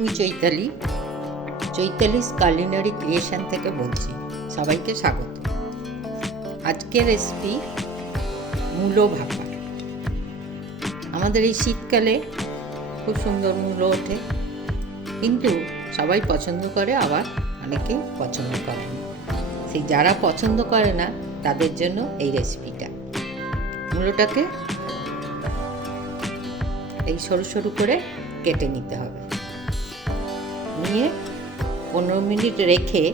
আমি Chaitali. Chaitali's culinary creation থেকে বলছি। সবাইকে স্বাগত। আজকের রেসিপি মূলো ভাপা। আমাদের এই শীতকালে খুব সুন্দর মূলো ওঠে। কিন্তু সবাই পছন্দ করে, আবার অনেকেই পছন্দ করে সেই যারা পছন্দ করে না, তাদের জন্য এই রেসিপিটা। মূলোটাকে এই সরু সরু করে কেটে নিতে হবে। নিয়ে পনেরো মিনিট রেখে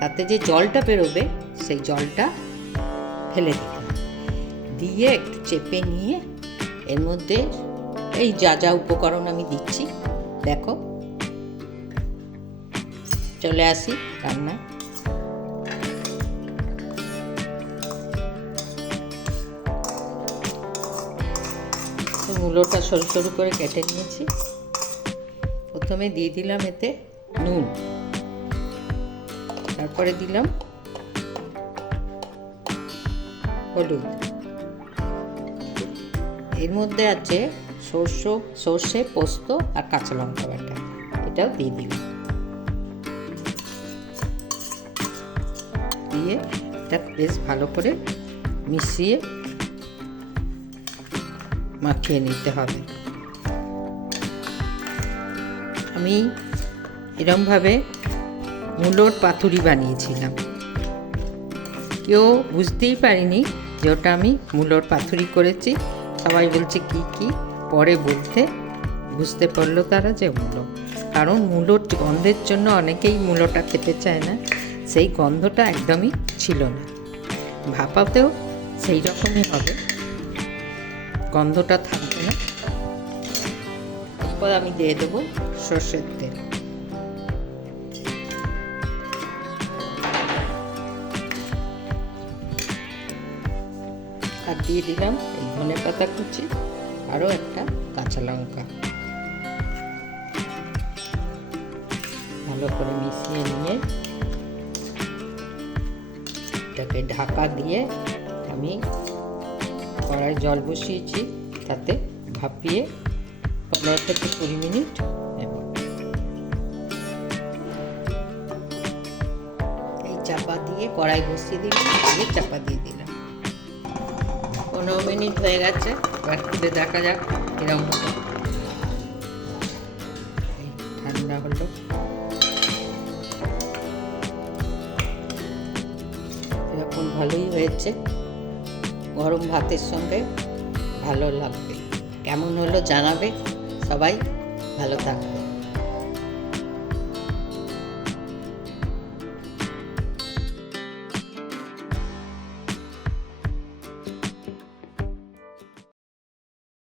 তাতে যে জলটা বেরোবে, সেই জলটা ফেলে দিতে দিয়ে একটু চেপে নিয়ে এর মধ্যে এই যা যা উপকরণ আমি দিচ্ছি, দেখো। চলে আসি রান্নায় তো মূলোটা সরু সরু করে কেটে নিয়েছি। প্রথমে দিয়ে দিলাম এতে নুন। তারপরে দিলাম হলুদ। এর মধ্যে আছে সর্ষ, সর্ষে, পোস্ত আর কাঁচা লঙ্কা বাটা। এটাও দিয়ে দিলাম। দিয়ে এটা বেশ ভালো করে মিশিয়ে মাখিয়ে নিতে হবে। আমি এরমভাবে মূলোর পাতুরি বানিয়েছিলাম। কেউ বুঝতেই পারিনি যে ওটা আমি মূলোর পাতুরি করেছি। সবাই বলছে, কি কি? পরে বলতে বুঝতে পারল তারা যে মূলো। কারণ মূলোর গন্ধের জন্য অনেকেই মূলোটা খেতে চায় না। সেই গন্ধটা একদমই ছিল না। ভাপাতেও সেই রকমই হবে। গন্ধটা থাকবে না। এরপর আমি দিয়ে দেবো সর্ষের তেল। আর দিয়ে দিলাম এই ধনে পাতা কুচি, আরও একটা কাঁচা লঙ্কা। ভালো করে মিশিয়ে নিয়ে এটাকে ঢাকা দিয়ে আমি কড়াই জল বসিয়েছি, তাতে ভাপিয়ে পনেরো থেকে কুড়ি মিনিট এই চাপা দিয়ে কড়াই বসিয়ে দিলাম, দিয়ে চাপা দিয়ে দিলাম। পনেরো মিনিট হয়ে গেছে, এবার খুলে দেখা যাক এই ঠান্ডা হলো। এরকম ভালোই হয়েছে। গরম ভাতের সঙ্গে ভালো লাগবে। কেমন হলো জানাবে সবাই ভালো থাকবে